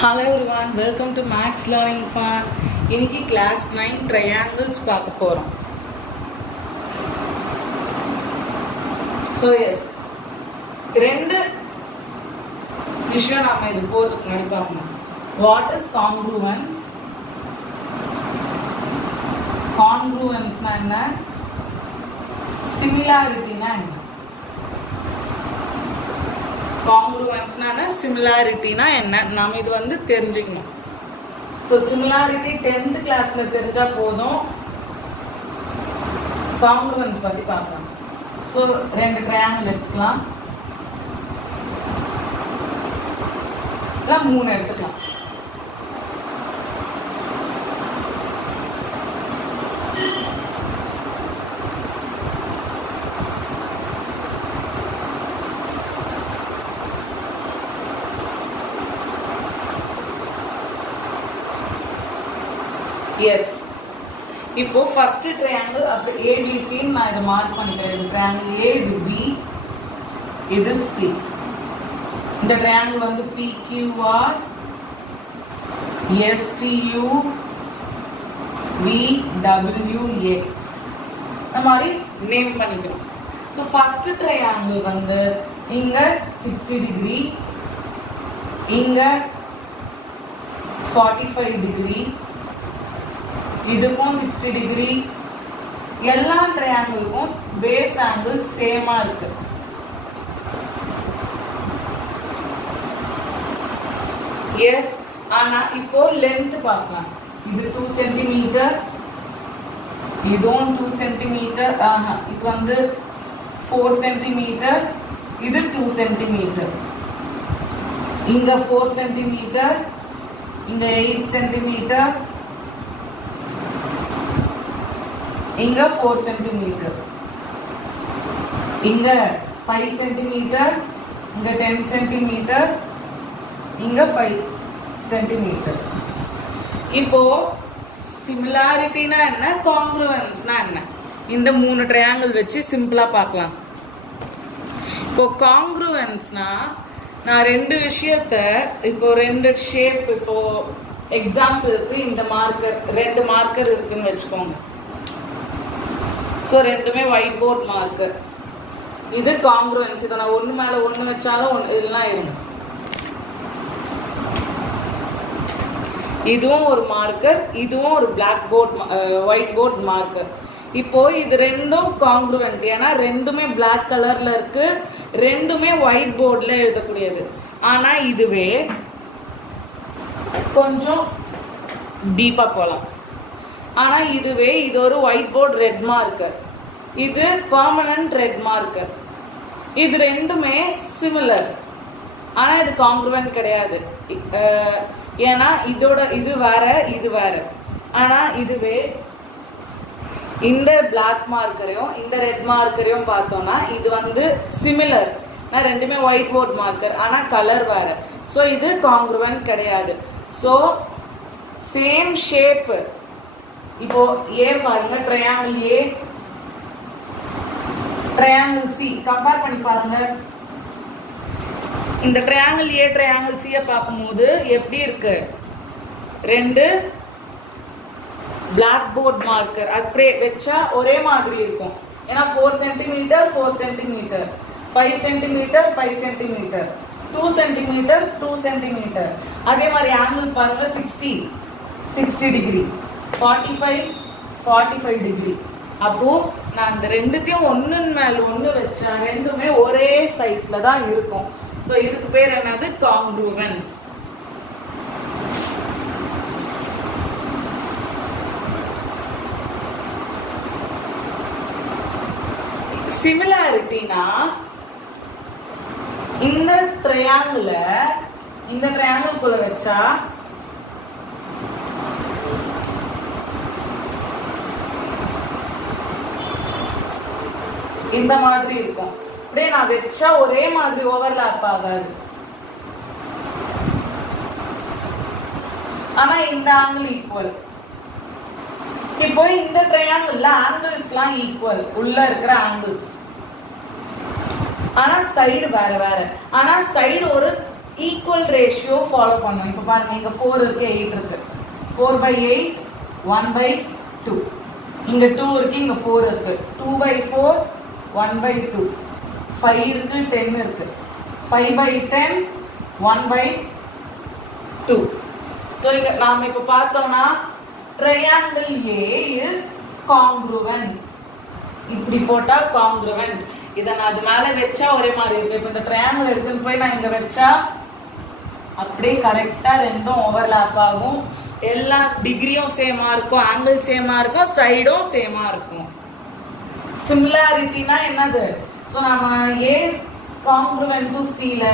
Hello everyone, welcome to Max Learning Fun. இன்னைக்கு class 9 triangles பார்க்க போறோம். So yes, ரெண்டு விஷயம் நாம இது போறதுக்கு முன்னாடி பார்க்கணும். What is congruence? Congruence னா என்ன? Similarity னா என்ன? Congruence னா similarity னா என்ன நாம இது வந்து தெரிஞ்சுக்கணும். So similarity 10th classல தெரிஞ்சா போதும். Congruence பத்தி பார்க்கலாம். So ரெண்டு triangle எடுத்துக்கலாம். இல்ல மூணு எடுத்துக்கலாம். Yes. இப்போ first triangle அப்படி ABC நான் இத மார்க் பண்ணிக்கிறேன். இந்த triangle A இது B இது C. இந்த triangle வந்து PQR STU VWX. இந்த மாதிரி நேம் பண்ணிக்கிறோம். So first triangle வந்து இங்க 60 degree இங்க 45 degree இதுக்கும் 60 degree எல்லா ட்ரையாங்கிளுக்கும் பேஸ் ஆங்கிள் சேமா இருக்கு. எஸ், ஆனா இப்போ லென்த் பார்க்கலாம். இது 2 cm, இதுவும் 2 cm, இது வந்து 4 cm, இது 2 cm, இங்க 4 cm, இங்க 8 cm, இங்க 4 cm, இங்க 5 cm, இங்க 10 cm, இங்க 5 cm. இப்போ similarity னா என்ன, congruence னா என்ன, இந்த மூணு ட்ரையாங்கிள் வச்சு சிம்பிளா பார்க்கலாம். இப்போ congruence னா நான் ரெண்டு விஷயத்தை, இப்போ ரெண்டு ஷேப், இப்போ எக்ஸாம்பிளுக்கு இந்த மார்க்கர், ரெண்டு மார்க்கர் இருக்குன்னு வச்சுக்கோங்க. ஸோ ரெண்டுமே ஒயிட் போர்ட் மார்க்கர். இது காங்க்ருவன்ஸ். இதை நான் ஒன்று மேலே ஒன்று வச்சாலும் இதெல்லாம் இருக்கும். இதுவும் ஒரு மார்க்கர், இதுவும் ஒரு blackboard whiteboard marker. இப்போ இது ரெண்டும் காங்க்ருவன்ட், ஏன்னா ரெண்டுமே பிளாக் கலர்ல இருக்கு, ரெண்டுமே ஒயிட் போர்ட்ல எழுதக்கூடியது. ஆனா இதுவே கொஞ்சம் டீப்பா போகலாம். ஆனா இதுவே இது ஒரு ஒயிட் போர்ட் ரெட் மார்க்கர், இது பெர்மனன்ட் ரெட் மார்க்கர். இது ரெண்டுமே சிமிலர், ஆனா இது காங்க்ருவன்ட் கிடையாது. ஏன்னா இதோட இது வேற, இது வேற. ஆனா இதுவே இந்த பிளாக் மார்க்கரையும் இந்த ரெட் மார்க்கரையும் பார்த்தோம்னா இது வந்து சிமிலர். நான் ரெண்டுமே ஒயிட் போர்ட் மார்க்கர், ஆனா கலர் வேற. ஸோ இது காங்க்ருவன்ட் கிடையாது. So same shape. இப்போ ஏ பாருங்க, ட்ரையாங்கிள் ஏ, ட்ரையாங்கிள் சி கம்பேர் பண்ணி பாருங்க. இந்த ட்ரையாங்கிள் ஏ ட்ரையாங்கிள் சியை பார்க்கும்போது எப்படி இருக்கு, ரெண்டு பிளாக் போர்ட் மார்க்கர் அப்படியே வச்சா ஒரே மாதிரி இருக்கும். ஏன்னா 4 cm 4 cm, 5 cm 5 cm, 2 cm 2 cm. அதே மாதிரி ஆங்கிள் பாருங்க, 60 degree, 45 degree. அப்போ நான் அந்த ரெண்டுத்தையும் ஒன்னு மேல ஒண்ணு வச்சா ரெண்டுமே ஒரே சைஸ்ல தான் இருக்கும். சோ இதுக்கு பேர் என்னது, காங்க்ருவன்ஸ். சிமிலாரிட்டினா இந்த ட்ரையாங்கிள்குள்ள வச்சா இந்த மாதிரி இருக்கும். அப்படியே நான் வச்சா ஒரே மாதிரி ஓவர்லாப் ஆகாது. ஆனா இந்த ஆங்கிள் ஈக்குவல். இப்போ இந்த ட்ரையாங்கிள்ல ஆங்கிள்ஸ்லாம் ஈக்குவல், உள்ள இருக்கிற ஆங்கிள்ஸ். ஆனா சைடு வேற வேற. ஆனா சைடு ஒரு ஈக்குவல் ரேஷியோ ஃபாலோ பண்ணணும். இப்போ பாருங்க, இங்க 4 இருக்கு, 8 இருக்கு. 4/8 1/2. இங்க 2 இருக்கு, இங்க 4 இருக்கு. 2/4 1/2. 5 இருக்கு, 10 இருக்கு. 5/10 1/2. ஸோ இங்க நாம இப்போ பார்த்தோம்னா ட்ரையாங்கிள் A இஸ் காங்க்ருவென்ட். இப்படி போட்டா காங்க்ருவென்ட். இதை நான் அது மேல வச்சா ஒரே மாதிரி இருக்கு. இப்போ இந்த ட்ரையாங்கிள் எடுத்துன்னு போய் நான் இங்க வச்சா அப்படியே கரெக்டா ரெண்டும் ஓவர்லாப் ஆகும். எல்லா டிகிரியும் சேமா இருக்கும், ஆங்கிள் சேமா இருக்கும், சைடும் சேமா இருக்கும். சிமிலாரிட்டினா என்னது? ஸோ நம்ம A congruent to C ல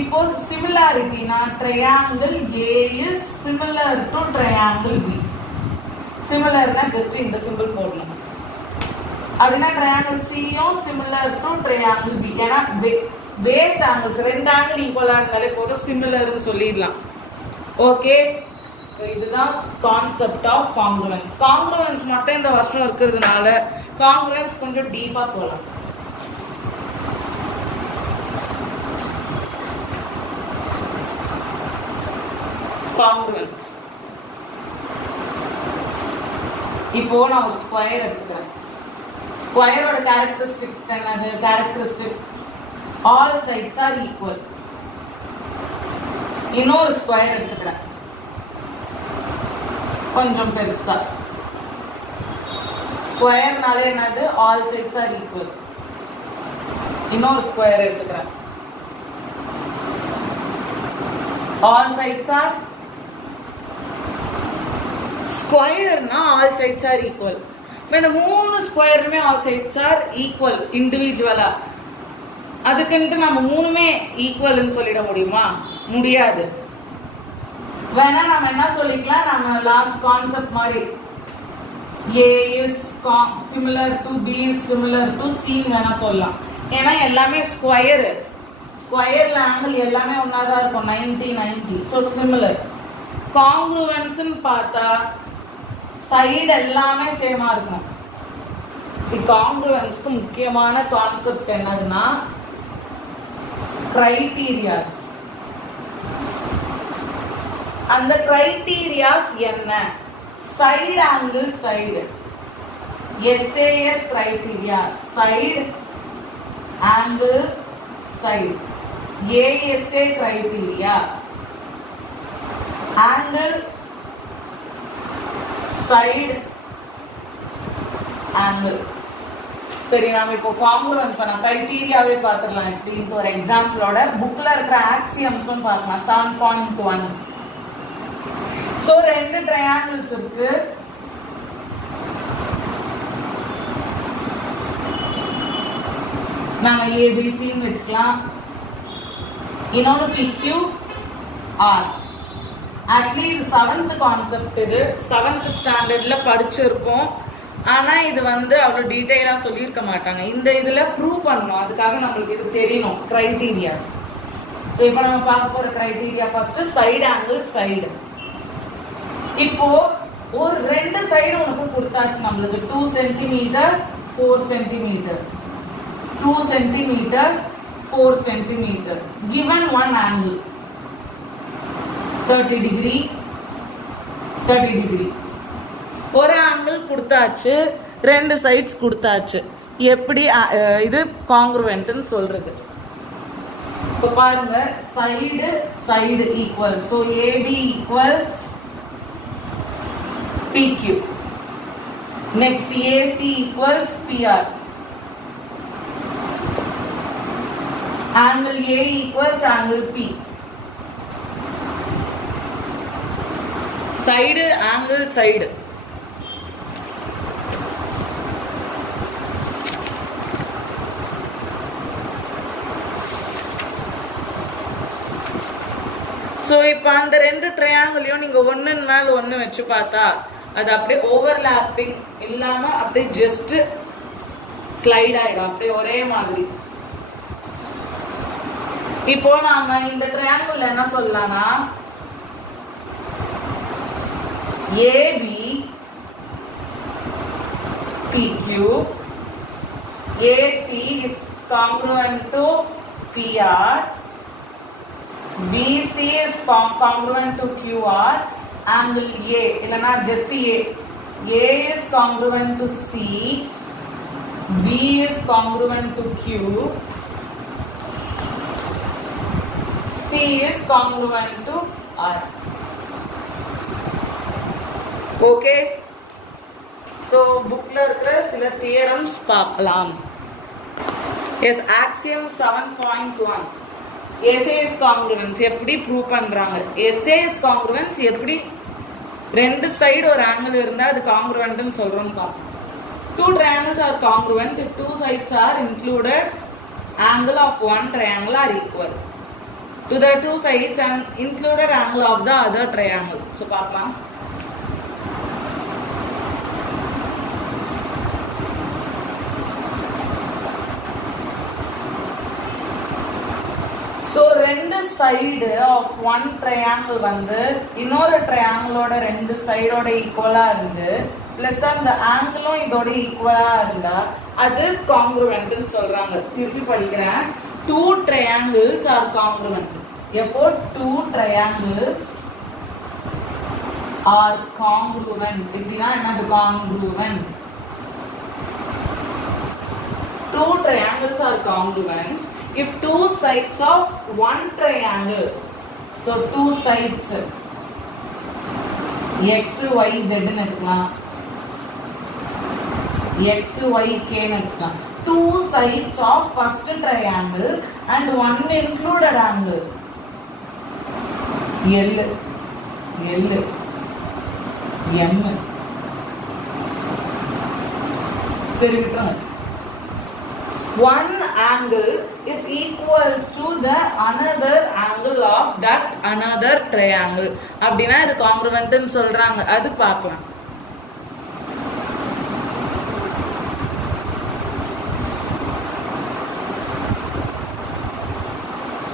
இப்போ சிமிலாரிட்டினா triangle A is similar to triangle B. சிமிலர்னா ஜஸ்ட் இந்த சிம்பிள் போடணும். அப்படின்னா triangle C யும் similar to triangle B. ஏன்னா பேஸ் ஆங்கிள்ஸ் ரெண்டு ஆங்கிள் ஈக்குவலா இருந்தாலே போதும் சிமிலர்னு சொல்லிடலாம். ஓகே, இதுதான் கான்செப்ட் ஆஃப் காங்க்ருவன்ஸ். காங்க்ருவன்ஸ் மட்டும் இந்த வருஷம் இருக்கிறதுனால காங்க்ருவன்ஸ் கொஞ்சம் டீப்பா போகலாம். காங்க்ருவன்ஸ் இப்போ நான் ஒரு ஸ்கொயர் எடுத்துக்கிறேன். ஸ்கொயரோட கேரக்டரிஸ்டிக் என்னது? Characteristic all sides are equal. இன்னொரு ஸ்கொயர் எடுத்துக்கிறேன், கொஞ்சம் பெருசா. ஸ்கொயர்னாலே என்னது? All sides are equal. இன்னொரு ஸ்கொயர் எடுத்துக்கிறேன், ஆல் சைட்ஸ் ஆர் ஸ்கொயர்னா ஆல் சைட்ஸ் ஆர் ஈக்குவல். இந்த மூணு ஸ்கொயருமே ஆல் சைட்ஸ் ஆர் ஈக்குவல் இண்டிவிஜுவலா. அதுக்குன்ட்டு நம்ம மூணுமே ஈக்குவல்னு சொல்லிட முடியுமா? முடியாது. வேணா நம்ம என்ன சொல்லிக்கலாம், நம்ம லாஸ்ட் கான்செப்ட் மாதிரி A is similar to B is similar to C வேணா சொல்லலாம். ஏன்னா எல்லாமே ஸ்கொயர். ஸ்கொயர்ல ஆங்கிள் எல்லாமே ஒன்னா தான் இருக்கும், 90 90. So similar. காங்க்ருவன்ஸ்னு பார்த்தா சைடு எல்லாமே சேமா இருக்கும். காங்க்ருவன்ஸ்க்கு முக்கியமான கான்செப்ட் என்னதுன்னா கிரைட்டீரியாஸ். அந்த கிரைட்டீரியாஸ் என்ன? Side angle side, SAS criteria, side angle side. ASA criteria, angle side angle. சரி, நாம இப்போ காங்க்ருவன்ஸ் பண்ண கிரைட்டீரியாவே பார்த்துடலாம். இப்படின்னு ஒரு எக்ஸாம்பிளோட புக்ல இருக்கிற ஆக்சியம்ஸும் பார்க்கலாம். 7.1. ஸோ ரெண்டு ட்ரையாங்கிள்ஸ் இருக்கு. நாம ஏபிசின்னு வச்சுக்கலாம். இன்னொன்று PQR. ஆக்சுவலி இது 7th கான்செப்ட். இது 7th ஸ்டாண்டர்ட்ல படிச்சிருப்போம். ஆனா இது வந்து அவ்வளவு டீடைலா சொல்லியிருக்க மாட்டாங்க. இந்த இதுல ப்ரூவ் பண்ணணும், அதுக்காக நம்மளுக்கு இது தெரியணும் கிரைட்டீரியாஸ். ஸோ இப்போ நம்ம பார்க்க போற criteria first side angle side. இப்போ ஒரு ரெண்டு சைடு உனக்கு கொடுத்தாச்சு நம்மளுக்கு. 2 centimetre 4 centimetre, 2 centimetre 4 centimetre. given one angle 30 degree 30 degree. ஒரு ஆங்கிள் கொடுத்தாச்சு, ரெண்டு சைட்ஸ் கொடுத்தாச்சு. எப்படி இது காங்க்ருவென்ட்னு சொல்றது? இப்போ பாருங்க, side side equal. So AB equals PQ. Next AC equals PR. angle A equals angle P. Side angle side. So இப்போ அந்த ரெண்டு ட்ரையாங்கிளையும் நீங்க ஒண்ணுன் மேல ஒண்ணு வச்சு பார்த்தா அது அப்படியே ஓவர்லாப்பிங் இல்லாம அப்படியே ஜஸ்ட் ஸ்லைட் ஆயிடும், அப்படியே ஒரே மாதிரி. இப்போ நாம இந்த ட்ரையாங்கிள் என்ன சொல்லலாம்னா AB PQ, AC is congruent to PR, BC is congruent to QR. Angle A, இல்லனா just A. A is congruent to C. B is congruent to Q. C is congruent to R. Okay. So bookல இருக்கிற சில theorems பார்க்கலாம். Yes, axiom 7.1. SAS congruence எப்படி prove பண்றாங்க? SAS congruence எப்படி ரெண்டு side ஒரு angle இருந்தா அது congruent ன்னு சொல்றோம் பாப்போம். Two triangles are congruent if two sides are included. Angle of one triangle are equal to the two sides and included angle of the other triangle. So பார்க்கலாம். So ரெண்டு side of one triangle வந்து இன்னொரு triangleோட ரெண்டு sideோட ஈக்குவலா இருந்து plus அந்த ஆங்கிளும் இதோட ஈக்குவலா இருந்தா அது congruent ன்னு சொல்றாங்க. திருப்பி படிக்கிறேன். Two triangles are congruent. எப்போ two triangles are congruent. இப்படினா என்னது congruent? Two triangles are congruent if two sides of one triangle, so two sides x y z ன்னு எடுக்கலாம், x y k ன்னு எடுக்கலாம். Two sides of first triangle and one included angle L M. சரி விட்டுருங்க. One angle is equals to the another angle of that another triangle. அப்படினா இது congruent ன்னு சொல்றாங்க. அது பார்க்கலாம்.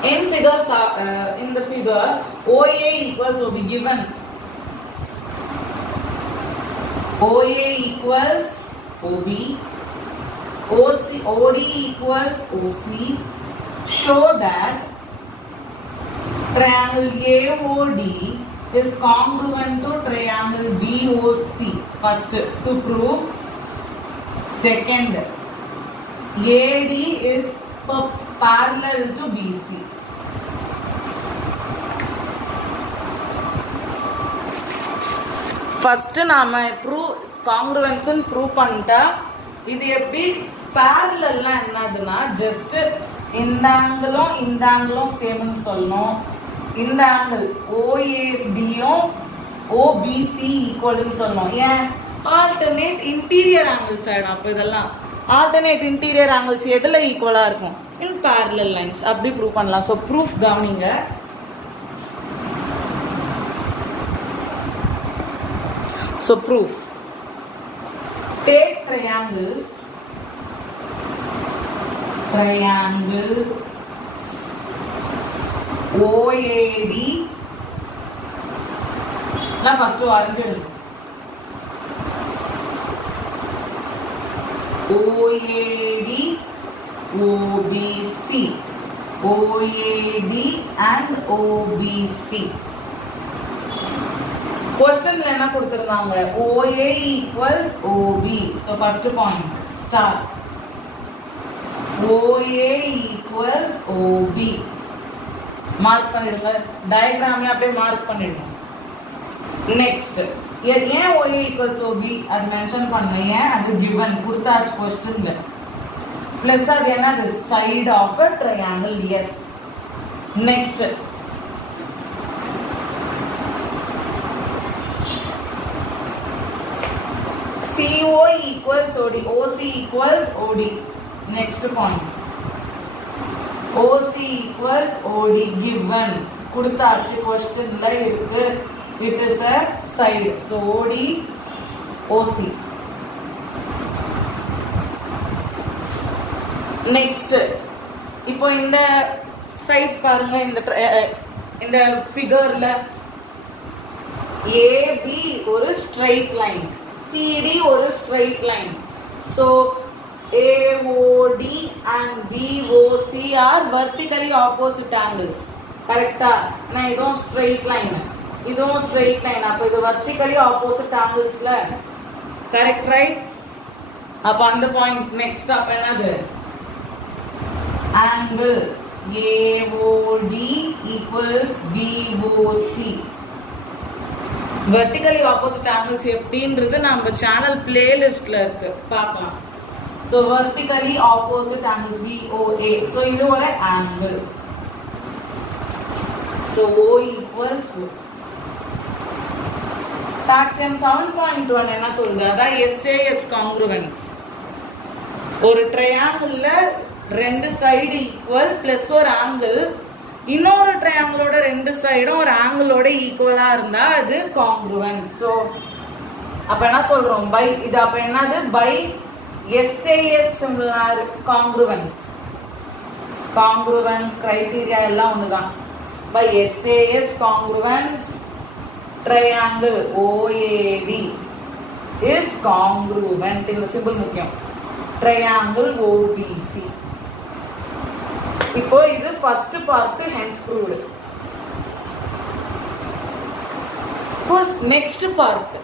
In the figure OA equals OB given. OA equals OB. OD equals OC. Show that triangle AOD is congruent to triangle BOC. First, to prove. Second, AD is parallel to BC. First, நாம congruence prove பண்ணிட்டா இது எப்படி parallel என்னதுன்னா just இந்த ஆங்கிளும் சேம்னு சொல்லணும். இந்த angle OAD யும் OBC ஈக்குவல்னு சொல்லணும். ஏன் alternate interior angles ஆயிடும். அப்ப இதெல்லாம் alternate interior angles எதுல ஈக்குவலா இருக்கும்? in parallel lines. அப்படி ப்ரூவ் பண்ணலாம். so proof கவனிங்க. so proof. Take triangles OAD. நான் first வரைஞ்சிடுங்க. OAD OBC, OAD and OBC. Question என்ன கொடுத்திருந்தாங்க? OA equals OB. So first point start. OA equals OB. Mark பண்ணிடுங்க. டயகிராம்ல அப்படியே மார்க் பண்ணிடுங்க. நெக்ஸ்ட் ஏன் OA equals OB அது மென்ஷன் பண்ணல. ஏன் அது given கொடுத்தாச்சு क्वेश्चनல. பிளஸ் அது என்னது side of a triangle. yes. next CO equals OD, OC equals OD. next point OC equals OD given கொடுத்தாச்சு क्वेश्चनல இருக்கு. it is a side, so OD OC. next இப்போ இந்த சைட் பாருங்க. இந்த ஃபிகர்ல AB ஒரு ஸ்ட்ரைட் லைன், CD ஒரு straight line. so AOD and BOC are vertically opposite angles. கரெக்டா? நான் இதுவும் ஸ்ட்ரெயிட் லைன், இதுவும் ஸ்ட்ரெயிட் லைன். அப்போ இது வெர்டிகலி ஆப்போசிட் ஆங்கிள்ஸ்ல. Correct right? அப்போ அந்த பாயிண்ட் நெக்ஸ்ட் அப்போ என்னது? Angle AOD equals BOC. Vertically opposite angles எப்படின்றது நம்ம சேனல் பிளேலிஸ்ட்ல இருக்கு, பார்க்கலாம். So vertically opposite angles VOA. So இது ஒரு angle. So O equals O. Axiom 7.1 என்ன சொல்லுது? அதான் SAS காங்க்ருவன்ஸ். ஒரு ட்ரையாங்கிள்ல ரெண்டு சைடு ஈக்குவல் பிளஸ் ஒரு ஆங்கிள், இன்னொரு ட்ரையாங்கிளோட ரெண்டு சைடும் ஒரு ஆங்கிளோட ஈக்குவலா இருந்தா அது காங்க்ருவன்ட். ஸோ அப்ப என்ன சொல்றோம்? பை இது அப்ப என்னது? By SAS similar congruence. Congruence criteria எல்லாம் ஒண்ணுதான். By SAS congruence triangle OAD is congruent. இந்த சிம்பிள் முக்கியம். triangle OBC. இப்போ இது first part, hence proved. Next part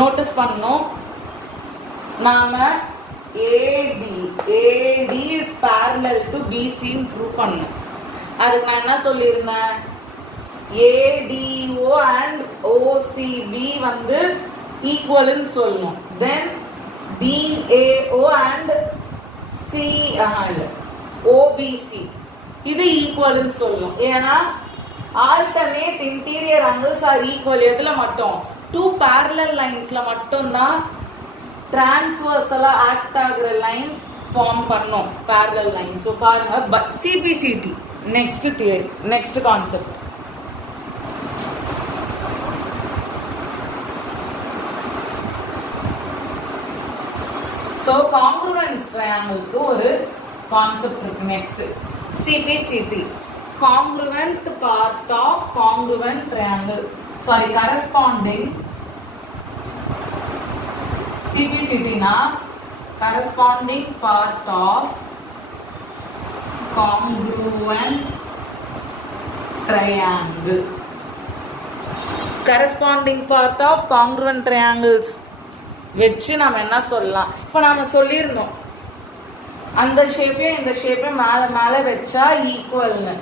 notice பண்ணோம். நாம AD is parallel to BC ன்னு ப்ரூவ் பண்ணோம். அதுக்கு நான் என்ன சொல்லியிருந்தேன்? ADO and OCB வந்து ஈக்குவல்னு சொல்லணும். தென் DAO and OBC இது ஈக்குவல்னு சொல்லணும். ஏன்னா alternate interior angles R equal. எதுல மட்டும்? டூ பேரலல் லைன்ஸ்ல மட்டும் தான் டிரான்ஸ்வர்சலா ஆக்ட் ஆகுற லைன்ஸ் ஃபார்ம் பண்ணும், பேரலல் லைன். ஸோ பாருங்க, CPCT next theory, next concept. So congruence triangle க்கு ஒரு கான்செப்ட் இருக்கு. Next CPCT, congruent part of congruent triangle. Sorry, corresponding. CPCT na corresponding part of congruent triangle. Corresponding part of congruent triangles வச்சு நாம என்ன சொல்லலாம்? இப்போ நாம சொல்லியிருந்தோம் அந்த ஷேப்பையும் இந்த ஷேப்பையும் மேல மேல வச்சா ஈக்குவல்னு.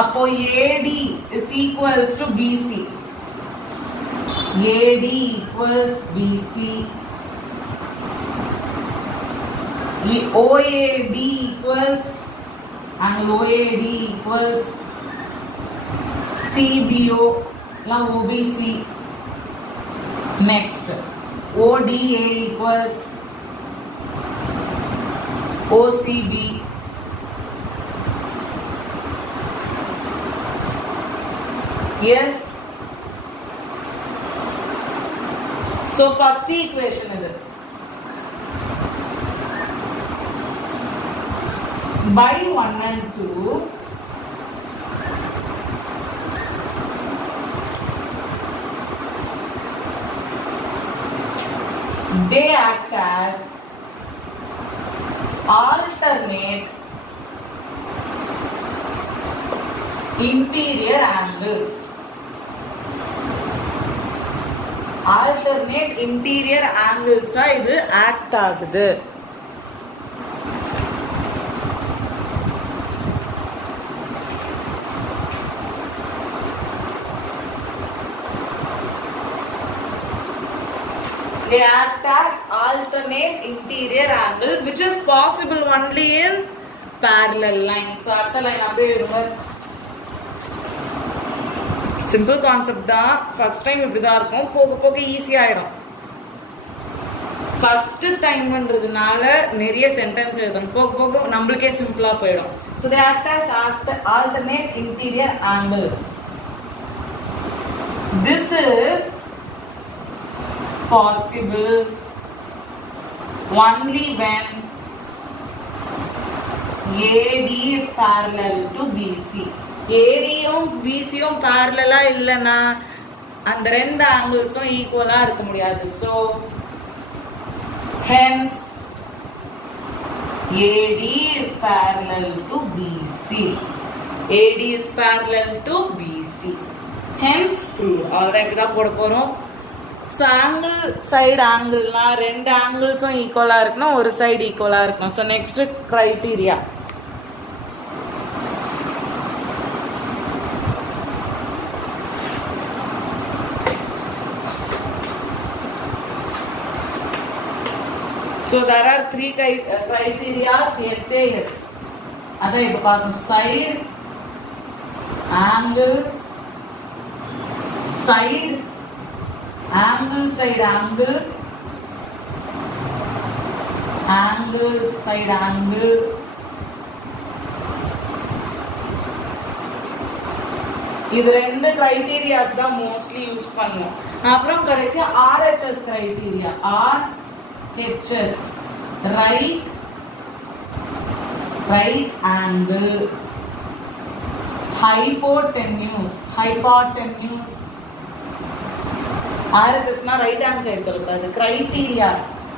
அப்போ AD is equals to BC. AD equals BC. OAD equals angle OAD equals CBO la OBC. Next ODA equals OCB. Yes. So first equation is by 1 and 2 they act as alternate interior angles. Alternate interior angles இது act ஆகுது. They act as alternate interior angle which is possible only in parallel line. So அடுத்த line அப்படியே இருங்க. Simple concept தான். First time இப்படிதான் இருக்கும், போக போக ஈஸி ஆயிடும். ஃபர்ஸ்ட் டைம்ன்றதுனால நிறைய சென்டென்ஸ் எழுதணும், போக போக நம்மளுக்கே சிம்பிளா போயிடும். So they act as alternate interior angles. This is possible only when AD is parallel to BC. ADயும் BCயும் parallel இல்லனா அந்த ரெண்டு ஆங்கிள்ஸும் ஈக்குவலா இருக்க முடியாது. So hence AD is parallel to BC. AD is parallel to BC. Hence proved. Alright, இத போட போறோம். So angle side angle னா ரெண்டு angles-உம் ஈக்குவலா இருக்கணும், ஒரு side ஈக்குவலா இருக்கணும். So next criteria. So there are three criteria. SAS. That is side, angle, side, angle, side, angle, angle, side, angle. இது ரெண்டு criteria தான் mostly யூஸ் பண்ணுவோம். அப்புறம் கடைசியா RHS criteria. RHS, right angle, hypotenuse. RHS na right hand side solradhu. Criteria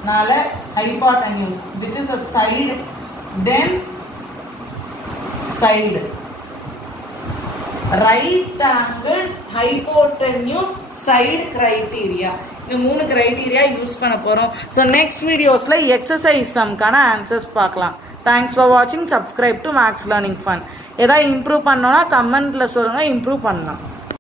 nala hypotenuse, which is a side, then side. Right angle, hypotenuse, side criteria. இந்த மூணு criteria use பண்ண போறோம். So next videosல exercise sumக்கான answers பார்க்கலாம். Thanks for watching. Subscribe to Max Learning Fun. ஏதாவது improve பண்ணனும்னா கமெண்ட்ல சொல்லுங்க, improve பண்ணலாம்.